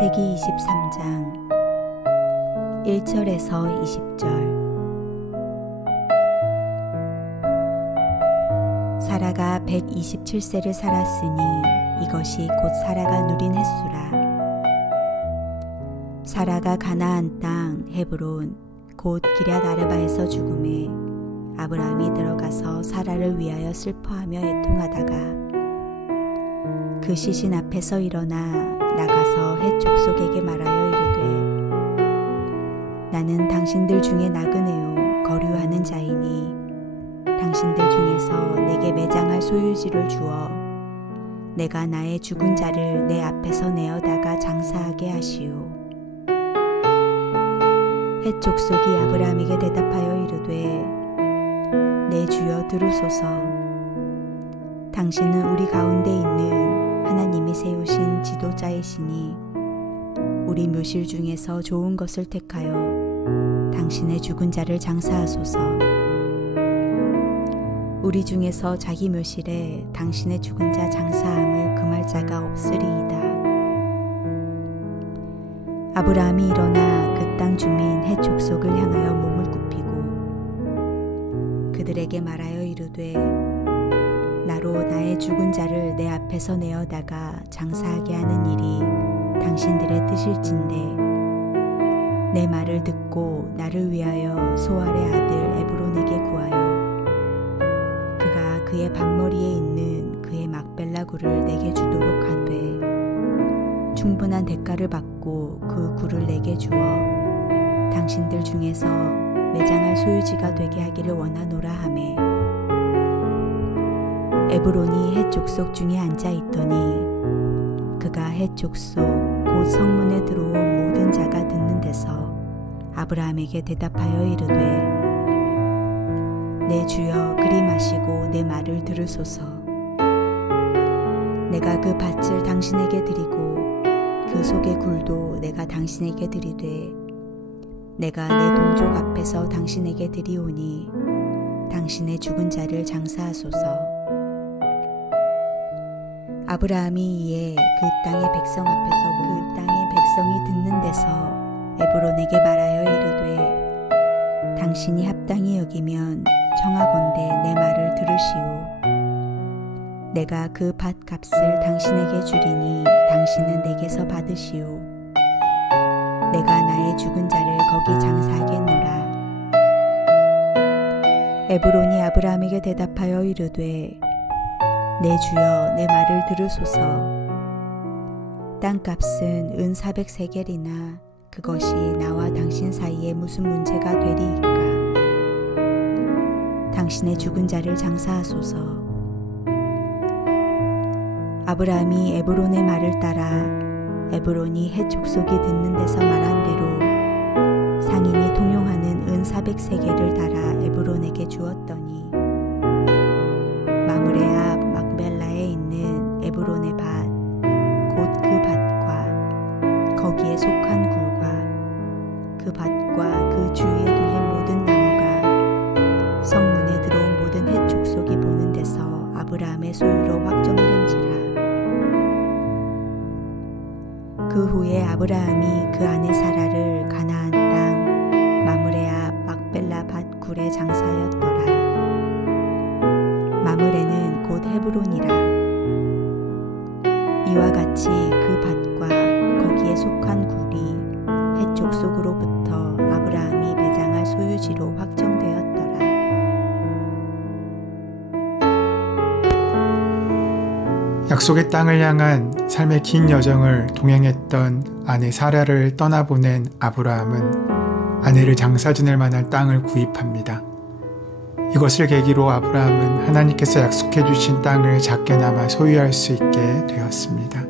창세기 23장 1절에서 20절. 사라가 127세를 살았으니 이것이 곧 사라가 누린 횟수라. 사라가 가나안 땅 헤브론 곧 기럇 아르바에서 죽음에 아브라함이 들어가서 사라를 위하여 슬퍼하며 애통하다가 그 시신 앞에서 일어나 나가서 헷 족속에게 말하여 이르되, 나는 당신들 중에 나그네요 거류하는 자이니 당신들 중에서 내게 매장할 소유지를 주어 내가 나의 죽은 자를 내 앞에서 내어다가 장사하게 하시오. 헷 족속이 아브라함에게 대답하여 이르되, 내 주여 들으소서. 당신은 우리 가운데 있는 하나님이 세우신 지도자이시니 우리 묘실 중에서 좋은 것을 택하여 당신의 죽은 자를 장사하소서. 우리 중에서 자기 묘실에 당신의 죽은 자 장사함을 금할 자가 없으리이다. 아브라함이 일어나 그 땅 주민 헷 족속을 향하여 몸을 굽히고 그들에게 말하여 이르되, 나로 나의 죽은 자를 내 앞에서 내어다가 장사하게 하는 일이 당신들의 뜻일진데 내 말을 듣고 나를 위하여 소알의 아들 에브론에게 구하여 그가 그의 밭머리에 있는 그의 막벨라 굴을 내게 주도록 하되 충분한 대가를 받고 그 굴을 내게 주어 당신들 중에서 매장할 소유지가 되게 하기를 원하노라 하매, 에브론이 헷 족속 중에 앉아있더니 그가 헷 족속 곧 성문에 들어온 모든 자가 듣는 데서 아브라함에게 대답하여 이르되, 내 주여 그리 마시고 내 말을 들으소서. 내가 그 밭을 당신에게 드리고 그 속의 굴도 내가 당신에게 드리되 내가 내 동족 앞에서 당신에게 드리오니 당신의 죽은 자를 장사하소서. 아브라함이 이에 그 땅의 백성 앞에서 그 땅의 백성이 듣는 데서 에브론에게 말하여 이르되, 당신이 합당히 여기면 청하건대 내 말을 들으시오. 내가 그 밭 값을 당신에게 주리니 당신은 내게서 받으시오. 내가 나의 죽은 자를 거기 장사하겠노라. 에브론이 아브라함에게 대답하여 이르되, 내 주여 내 말을 들으소서. 땅값은 은 400세겔이나 그것이 나와 당신 사이에 무슨 문제가 되리이까. 당신의 죽은 자를 장사하소서. 아브라함이 에브론의 말을 따라 에브론이 헷 족속이 듣는 데서 말한 대로 상인이 통용하는 은 400세겔을 달아 에브론에게 주었더니 마므레 앞 막벨라에 있는 에브론의 밭 곧 그 밭과 거기에 속한 굴과 그 밭과 그 주위에 둘린 모든 나무가 성문에 들어온 모든 헷 족속이 보는 데서 아브라함의 소유로 확정된지라. 그 후에 아브라함이 그 아내 사라를 가나안 땅 마므레 앞 막벨라 밭 굴에 장사하였더라. 마므레는 곧 헤브론이라. 이와 같이 그 밭과 거기에 속한 굴이 헷 족속으로부터 아브라함이 매장할 소유지로 확정되었더라. 약속의 땅을 향한 삶의 긴 여정을 동행했던 아내 사라를 떠나보낸 아브라함은 아내를 장사 지낼 만한 땅을 구입합니다. 이것을 계기로 아브라함은 하나님께서 약속해 주신 땅을 작게나마 소유할 수 있게 되었습니다.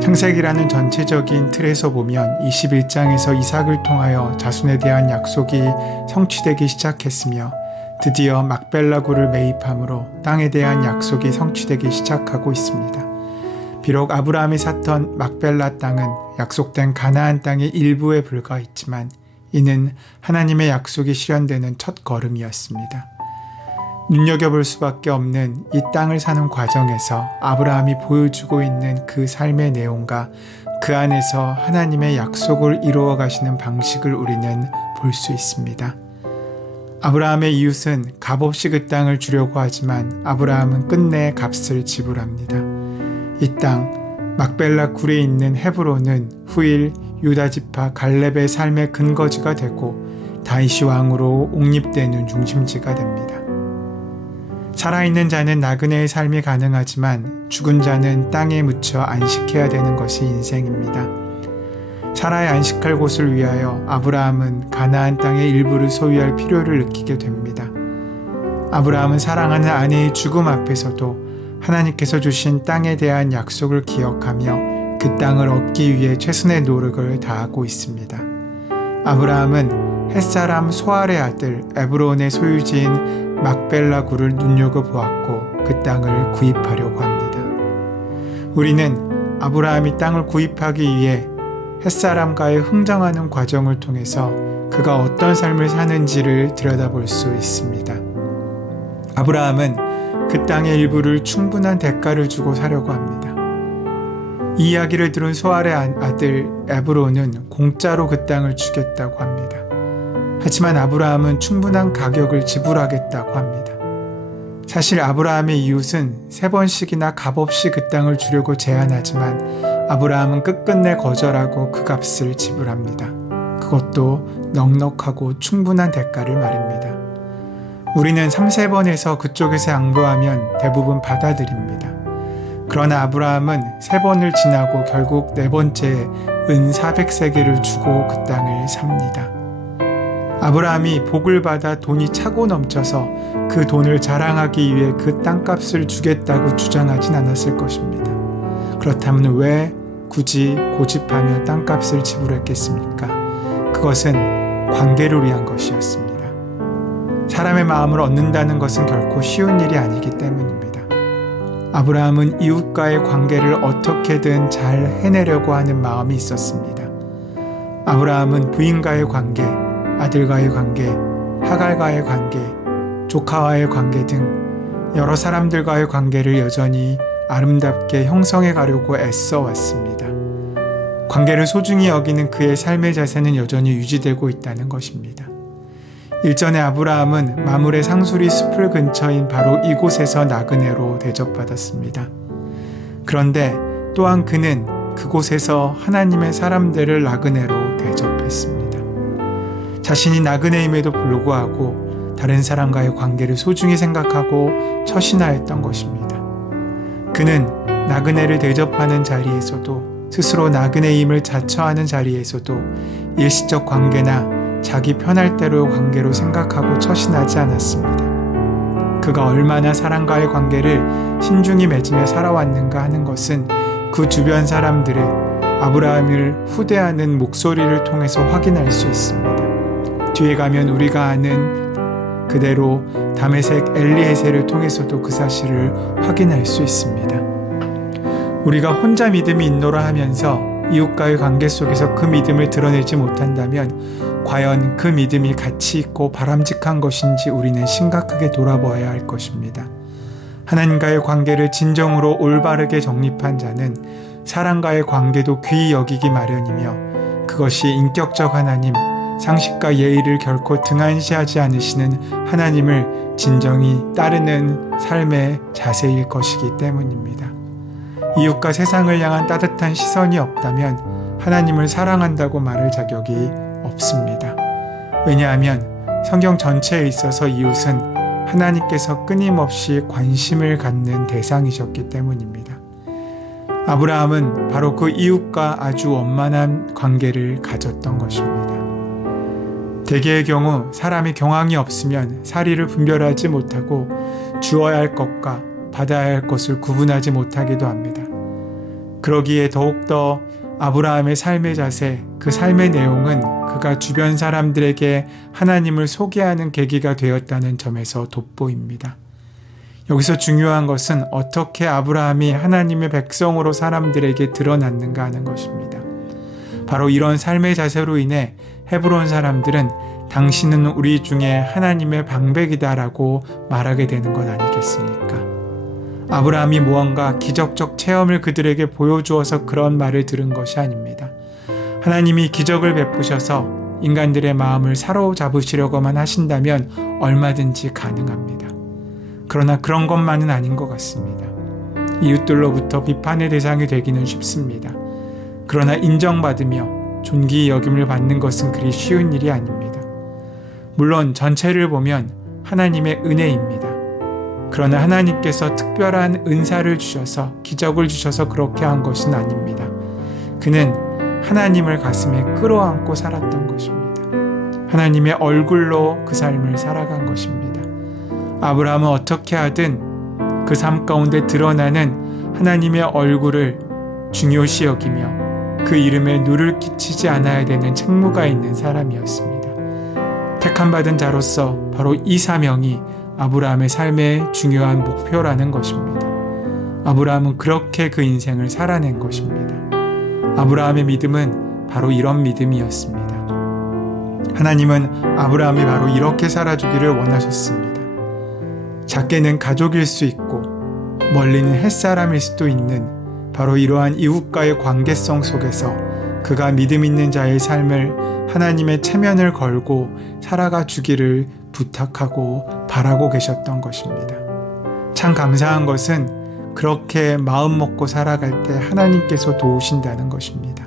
창세기라는 전체적인 틀에서 보면 21장에서 이삭을 통하여 자손에 대한 약속이 성취되기 시작했으며 드디어 막벨라 굴을 매입함으로 땅에 대한 약속이 성취되기 시작하고 있습니다. 비록 아브라함이 샀던 막벨라 땅은 약속된 가나안 땅의 일부에 불과했지만 이는 하나님의 약속이 실현되는 첫 걸음이었습니다. 눈여겨볼 수밖에 없는 이 땅을 사는 과정에서 아브라함이 보여주고 있는 그 삶의 내용과 그 안에서 하나님의 약속을 이루어 가시는 방식을 우리는 볼 수 있습니다. 아브라함의 이웃은 값없이 그 땅을 주려고 하지만 아브라함은 끝내 값을 지불합니다. 이 땅 막벨라 굴에 있는 헤브론은 후일 유다 지파 갈렙의 삶의 근거지가 되고 다윗이 왕으로 옹립되는 중심지가 됩니다. 살아있는 자는 나그네의 삶이 가능하지만 죽은 자는 땅에 묻혀 안식해야 되는 것이 인생입니다. 살아야 안식할 곳을 위하여 아브라함은 가나안 땅의 일부를 소유할 필요를 느끼게 됩니다. 아브라함은 사랑하는 아내의 죽음 앞에서도 하나님께서 주신 땅에 대한 약속을 기억하며 그 땅을 얻기 위해 최선의 노력을 다하고 있습니다. 아브라함은 햇사람 소알의 아들 에브론의 소유지인 막벨라 굴을 눈여겨보았고 그 땅을 구입하려고 합니다. 우리는 아브라함이 땅을 구입하기 위해 햇사람과의 흥정하는 과정을 통해서 그가 어떤 삶을 사는지를 들여다볼 수 있습니다. 아브라함은 그 땅의 일부를 충분한 대가를 주고 사려고 합니다. 이 이야기를 들은 소알의 아들 에브론은 공짜로 그 땅을 주겠다고 합니다. 하지만 아브라함은 충분한 가격을 지불하겠다고 합니다. 사실 아브라함의 이웃은 3번씩이나 값없이 그 땅을 주려고 제안하지만 아브라함은 끝끝내 거절하고 그 값을 지불합니다. 그것도 넉넉하고 충분한 대가를 말입니다. 우리는 3-4번에서 그쪽에서 양보하면 대부분 받아들입니다. 그러나 아브라함은 3번을 지나고 결국 4번째에 은 400세겔을 주고 그 땅을 삽니다. 아브라함이 복을 받아 돈이 차고 넘쳐서 그 돈을 자랑하기 위해 그 땅값을 주겠다고 주장하진 않았을 것입니다. 그렇다면 왜 굳이 고집하며 땅값을 지불했겠습니까? 그것은 관계를 위한 것이었습니다. 사람의 마음을 얻는다는 것은 결코 쉬운 일이 아니기 때문입니다. 아브라함은 이웃과의 관계를 어떻게든 잘 해내려고 하는 마음이 있었습니다. 아브라함은 부인과의 관계, 아들과의 관계, 하갈과의 관계, 조카와의 관계 등 여러 사람들과의 관계를 여전히 아름답게 형성해 가려고 애써 왔습니다. 관계를 소중히 여기는 그의 삶의 자세는 여전히 유지되고 있다는 것입니다. 일전에 아브라함은 마므레 상수리 숲을 근처인 바로 이곳에서 나그네로 대접받았습니다. 그런데 또한 그는 그곳에서 하나님의 사람들을 나그네로 대접했습니다. 자신이 나그네임에도 불구하고 다른 사람과의 관계를 소중히 생각하고 처신하였던 것입니다. 그는 나그네를 대접하는 자리에서도 스스로 나그네임을 자처하는 자리에서도 일시적 관계나 자기 편할 대로의 관계로 생각하고 처신하지 않았습니다. 그가 얼마나 사람과의 관계를 신중히 맺으며 살아왔는가 하는 것은 그 주변 사람들의 아브라함을 후대하는 목소리를 통해서 확인할 수 있습니다. 뒤에 가면 우리가 아는 그대로 다메섹 엘리에셀을 통해서도 그 사실을 확인할 수 있습니다. 우리가 혼자 믿음이 있노라 하면서 이웃과의 관계 속에서 그 믿음을 드러내지 못한다면 과연 그 믿음이 가치 있고 바람직한 것인지 우리는 심각하게 돌아보아야 할 것입니다. 하나님과의 관계를 진정으로 올바르게 정립한 자는 사람과의 관계도 귀히 여기기 마련이며 그것이 인격적 하나님, 상식과 예의를 결코 등한시하지 않으시는 하나님을 진정히 따르는 삶의 자세일 것이기 때문입니다. 이웃과 세상을 향한 따뜻한 시선이 없다면 하나님을 사랑한다고 말할 자격이 없습니다. 왜냐하면 성경 전체에 있어서 이웃은 하나님께서 끊임없이 관심을 갖는 대상이셨기 때문입니다. 아브라함은 바로 그 이웃과 아주 원만한 관계를 가졌던 것입니다. 대개의 경우 사람이 경황이 없으면 사리를 분별하지 못하고 주어야 할 것과 받아야 할 것을 구분하지 못하기도 합니다. 그러기에 더욱더 아브라함의 삶의 자세, 그 삶의 내용은 그가 주변 사람들에게 하나님을 소개하는 계기가 되었다는 점에서 돋보입니다. 여기서 중요한 것은 어떻게 아브라함이 하나님의 백성으로 사람들에게 드러났는가 하는 것입니다. 바로 이런 삶의 자세로 인해 헤브론 사람들은 당신은 우리 중에 하나님의 방백이다라고 말하게 되는 것 아니겠습니까? 아브라함이 무언가 기적적 체험을 그들에게 보여주어서 그런 말을 들은 것이 아닙니다. 하나님이 기적을 베푸셔서 인간들의 마음을 사로잡으시려고만 하신다면 얼마든지 가능합니다. 그러나 그런 것만은 아닌 것 같습니다. 이웃들로부터 비판의 대상이 되기는 쉽습니다. 그러나 인정받으며 존귀 여김을 받는 것은 그리 쉬운 일이 아닙니다. 물론 전체를 보면 하나님의 은혜입니다. 그러나 하나님께서 특별한 은사를 주셔서 기적을 주셔서 그렇게 한 것은 아닙니다. 그는 하나님을 가슴에 끌어안고 살았던 것입니다. 하나님의 얼굴로 그 삶을 살아간 것입니다. 아브라함은 어떻게 하든 그 삶 가운데 드러나는 하나님의 얼굴을 중요시 여기며 그 이름에 누를 끼치지 않아야 되는 책무가 있는 사람이었습니다. 택함받은 자로서 바로 이 사명이 아브라함의 삶의 중요한 목표라는 것입니다. 아브라함은 그렇게 그 인생을 살아낸 것입니다. 아브라함의 믿음은 바로 이런 믿음이었습니다. 하나님은 아브라함이 바로 이렇게 살아주기를 원하셨습니다. 작게는 가족일 수 있고 멀리는 햇사람일 수도 있는 바로 이러한 이웃과의 관계성 속에서 그가 믿음 있는 자의 삶을 하나님의 체면을 걸고 살아가 주기를 부탁하고 바라고 계셨던 것입니다. 참 감사한 것은 그렇게 마음 먹고 살아갈 때 하나님께서 도우신다는 것입니다.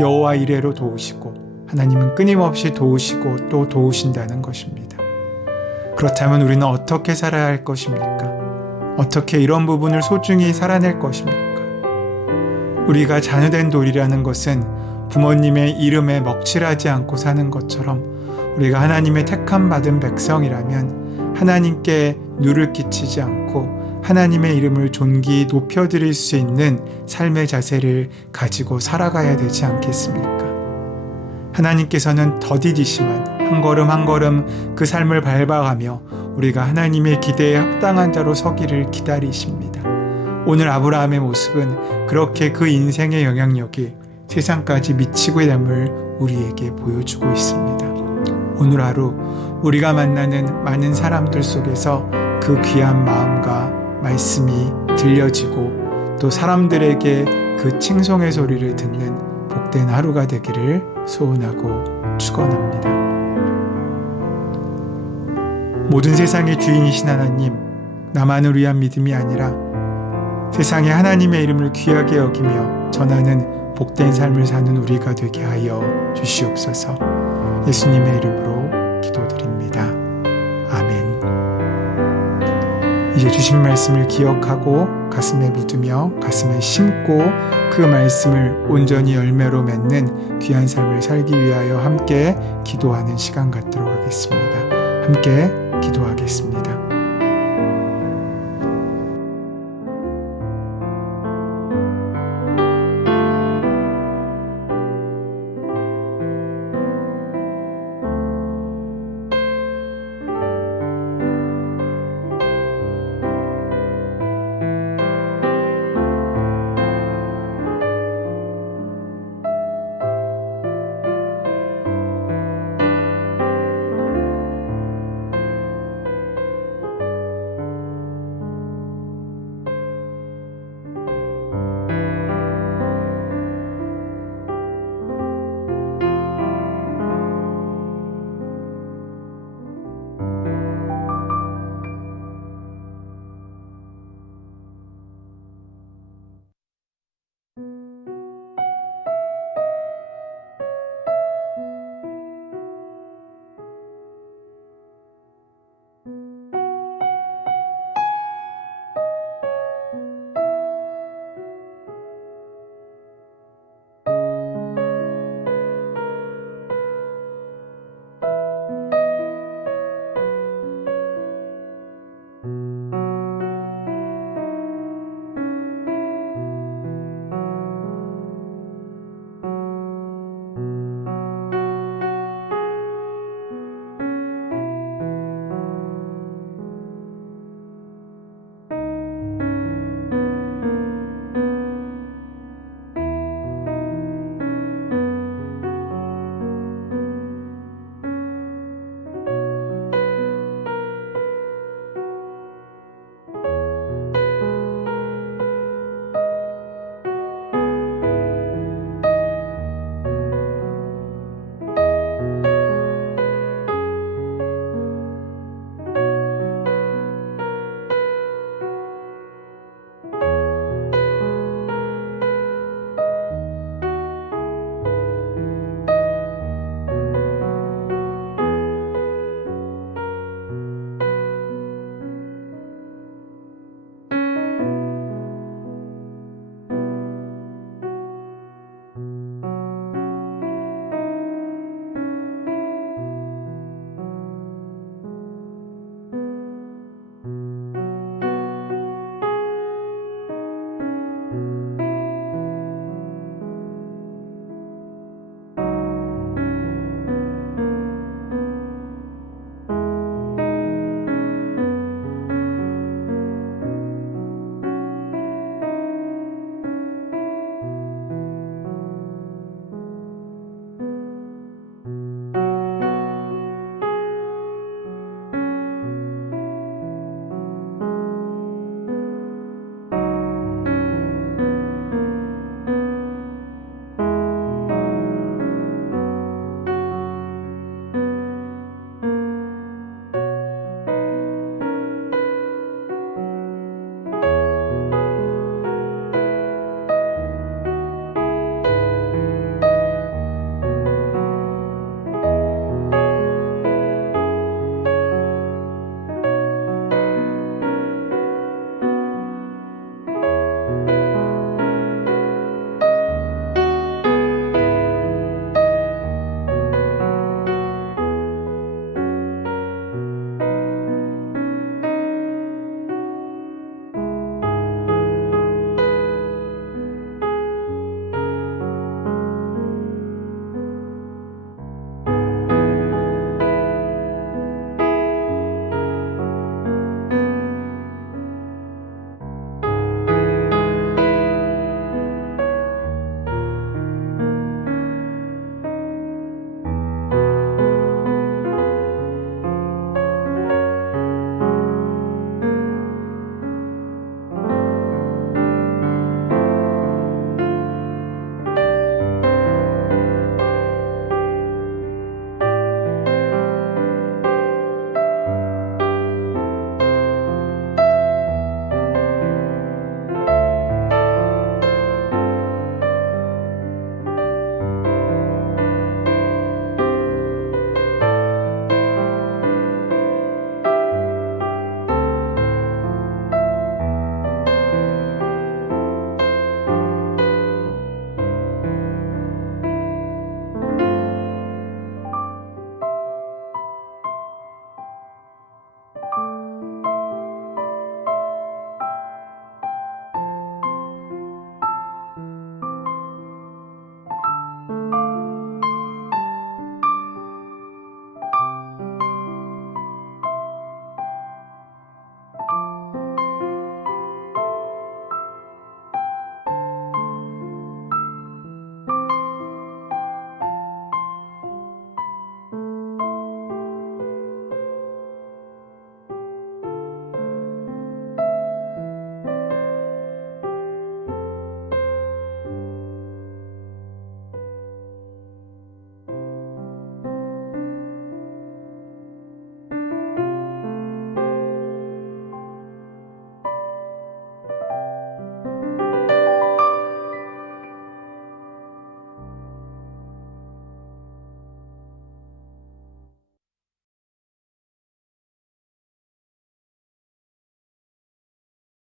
여호와 이레로 도우시고 하나님은 끊임없이 도우시고 또 도우신다는 것입니다. 그렇다면 우리는 어떻게 살아야 할 것입니까? 어떻게 이런 부분을 소중히 살아낼 것입니까? 우리가 자녀된 돌이라는 것은 부모님의 이름에 먹칠하지 않고 사는 것처럼 우리가 하나님의 택함 받은 백성이라면 하나님께 누를 끼치지 않고 하나님의 이름을 존귀히 높여드릴 수 있는 삶의 자세를 가지고 살아가야 되지 않겠습니까? 하나님께서는 더디디시만 한 걸음 한 걸음 그 삶을 밟아가며 우리가 하나님의 기대에 합당한 자로 서기를 기다리십니다. 오늘 아브라함의 모습은 그렇게 그 인생의 영향력이 세상까지 미치고 됨을 우리에게 보여주고 있습니다. 오늘 하루 우리가 만나는 많은 사람들 속에서 그 귀한 마음과 말씀이 들려지고 또 사람들에게 그 칭송의 소리를 듣는 복된 하루가 되기를 소원하고 축원합니다. 모든 세상의 주인이신 하나님, 나만을 위한 믿음이 아니라 세상에 하나님의 이름을 귀하게 여기며 전하는 복된 삶을 사는 우리가 되게 하여 주시옵소서. 예수님의 이름으로 기도드립니다. 아멘. 이제 주신 말씀을 기억하고 가슴에 묻으며 가슴에 심고 그 말씀을 온전히 열매로 맺는 귀한 삶을 살기 위하여 함께 기도하는 시간 갖도록 하겠습니다. 함께 기도하겠습니다.